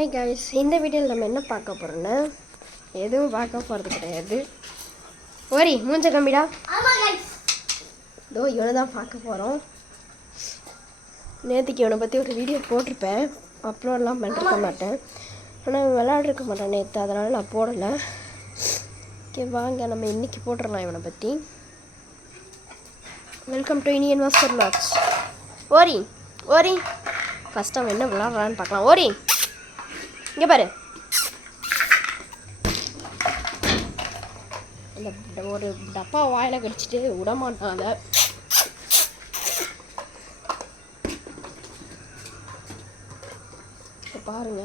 Hi guys, இந்த வீடியோவில் நம்ம என்ன பார்க்க போகிறோன்னா எதுவும் பார்க்க போகிறது கிடையாது. ஓரி மூஞ்ச கம்பிடா. இதோ இவனை தான் பார்க்க போகிறோம். நேற்றுக்கு இவனை பற்றி ஒரு வீடியோ போட்டிருப்பேன், அப்லோடெலாம் பண்ணிருக்க மாட்டேன். ஆனால் விளையாடிருக்க மாட்டேன் நேற்று, அதனால் நான் போடலை. ஓகே வாங்க நம்ம இன்றைக்கி போட்டுடலாம் இவனை பற்றி. Welcome to Iniyan master vlogs. ஓரி ஓரி ஃபஸ்ட் அவன் என்ன விளாட்றான்னு பார்க்கலாம். ஓரி இங்கே பாரு, அந்த ஒரு டப்பா வாயில் கடிச்சிட்டு விடமாட்டான். அதை பாருங்க,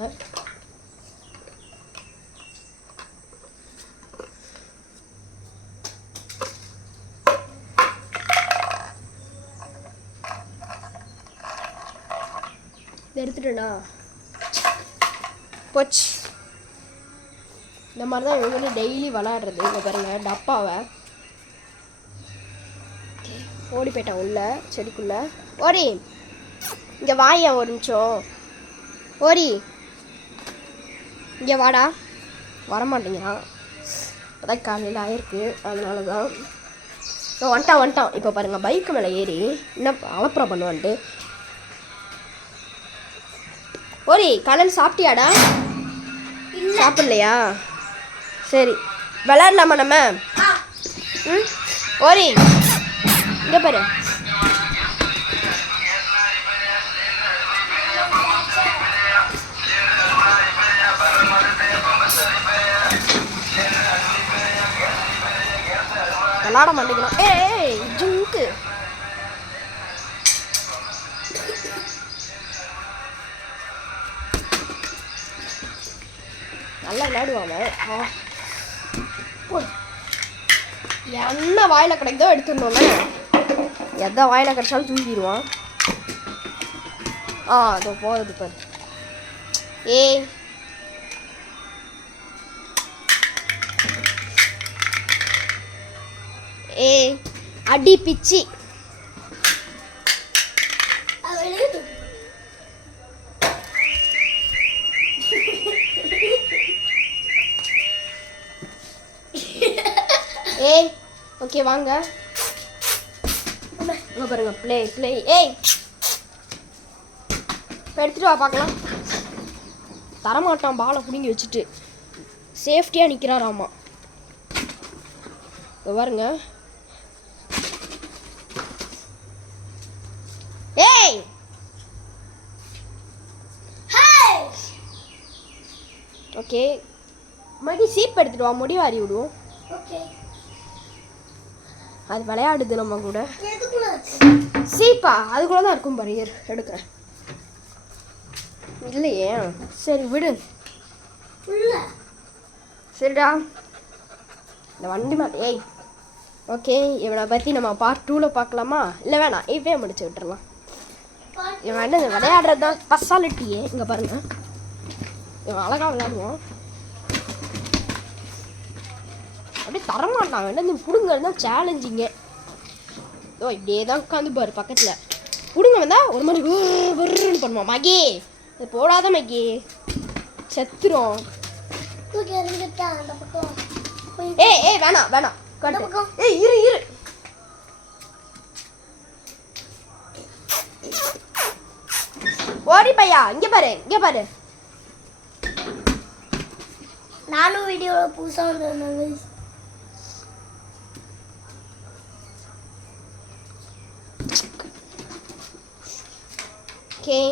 இதை எடுத்துட்டேண்ணா போச்சு. இந்த மாதிரி தான் இவங்க வந்து டெய்லி விளாடுறது. இங்கே பாருங்கள் டப்பாவை ஓடி போயிட்டான் உள்ள செடிக்குள்ளே. ஓரி இங்கே வாயா ஒரு நிமிஷம். ஓரி இங்கே வாடா. வரமாட்டேங்கிறான், அதான் காலையில் ஆயிருக்கு, அதனால தான். வந்துட்டான். இப்போ பாருங்கள் பைக்கு மேலே ஏறி என்ன அலப்புறம் பண்ணுவான்ட்டு. ஓரி காலையில் சாப்பிட்டியாடா? சாப்பிட்லையா? சரி விளாட்லாமா நம்ம? ம் ஓரி இங்கே பாரு. விளாட மாட்டேங்கிறோம். ஏய் ஜுங்கு நல்லா விளையாடுவாங்க. என்ன வாயில் கிடைக்குதோ எடுத்துடணும்ல, எதை வாயில் கிடைச்சாலும் தூங்கிடுவான். அதோ போகுது பாரு. அடி பிச்சி. ஓகே வாங்க இங்கே பாருங்க, ப்ளே. இப்போ எடுத்துகிட்டு வா பார்க்கலாம். தரமாட்டான், பாலை பிடிங்கி வச்சுட்டு சேஃப்டியாக நிற்கிறாராமா. இப்போ பாருங்க. ஓகே மடி சீப் எடுத்துட்டு வா, முடி வாரி விடுவோம். அது விளையாடுது நம்ம கூட. சீப்பா அதுக்குள்ள தான் இருக்கும் பாரு, எடுக்கிறேன். இல்லையே, சரி விடு. சரிடா இந்த வண்டி மாட்டே. ஓகே இவனை பற்றி நம்ம பார்ட் 2ல் பார்க்கலாமா? இல்லை வேணாம், இப்பவே முடிச்சு விட்டுறலாம். இவன் என்ன விளையாடுறது தான் ஸ்பெஷாலிட்டியே. இங்கே பாருங்க, இவன் அழகாக விளையாடுவான். அப்படியே தரமாட்டான், வேணா இந்த பிடுங்கிறது தான் சேலஞ்சிங்க. இப்படியே தான் உட்காந்து பாரு பக்கத்தில். பிடுங்க வந்தால் ஒரு மாதிரி வருன்னு பண்ணுவான். மகே அது போடாத மகே, செத்துரும். வேணாம் இரு. ஓடி பையா, இங்கே பாரு. நானும் வீடியோவில் புதுசாக வந்திருந்தாங்க. ஓகே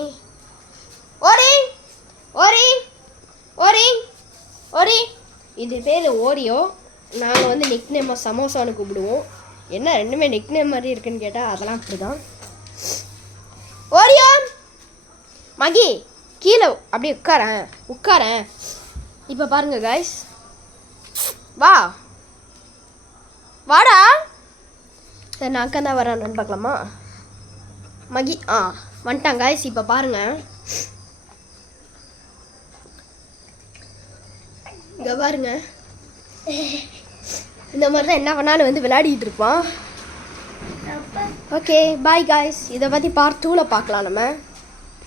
ஓரி இது பேர் ஓரியோ. நாங்கள் வந்து நிக் நேமாக சமோசான்னு கூப்பிடுவோம். என்ன ரெண்டுமே நிக் நேம் மாதிரி இருக்குன்னு கேட்டால் அதெல்லாம் அப்படி தான். ஓரியோ மகி கீழே அப்படியே உட்காரேன். இப்போ பாருங்க காய்ஸ், வாடா. சரி நான் அக்கா தான் வரான்னு பார்க்கலாமா? மகி வந்துட்டான் காய்ஸ். இப்போ பாருங்க, இங்கே பாருங்க, இந்த மாதிரி தான் என்ன பண்ணாலும் வந்து விளையாடிட்டு இருப்பான். ஓகே பாய் காய்ஸ், இதை பற்றி பார்ட் 2ல் பார்க்கலாம் நம்ம.